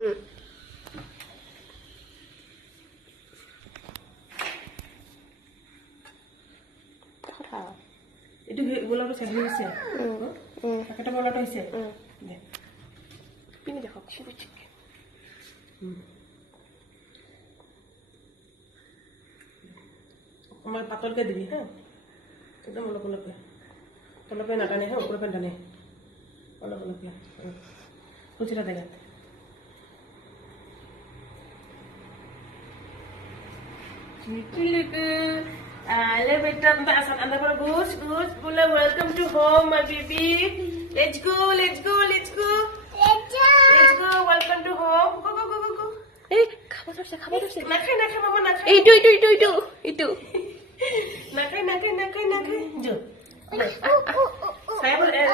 এইটো গোলাপটো চেভ হৈ গৈছে পেকেটৰ গোলাপটো হৈছে দে পিনি দেখক অকণমান পাতলকৈ দিবি হা একদম অলপ অলপকৈ অলপে নাটানে হা ওপৰৰ পৰা টানে অলপ অলপকৈ খুচৰা জেগাত Hello, better. Anda para bus. Bula, welcome to home, my baby. Let's go. Welcome to home. Go. এই খাব ধরছে নাখাই বাবা নাখাই এইটো নাখাই যো saya boleh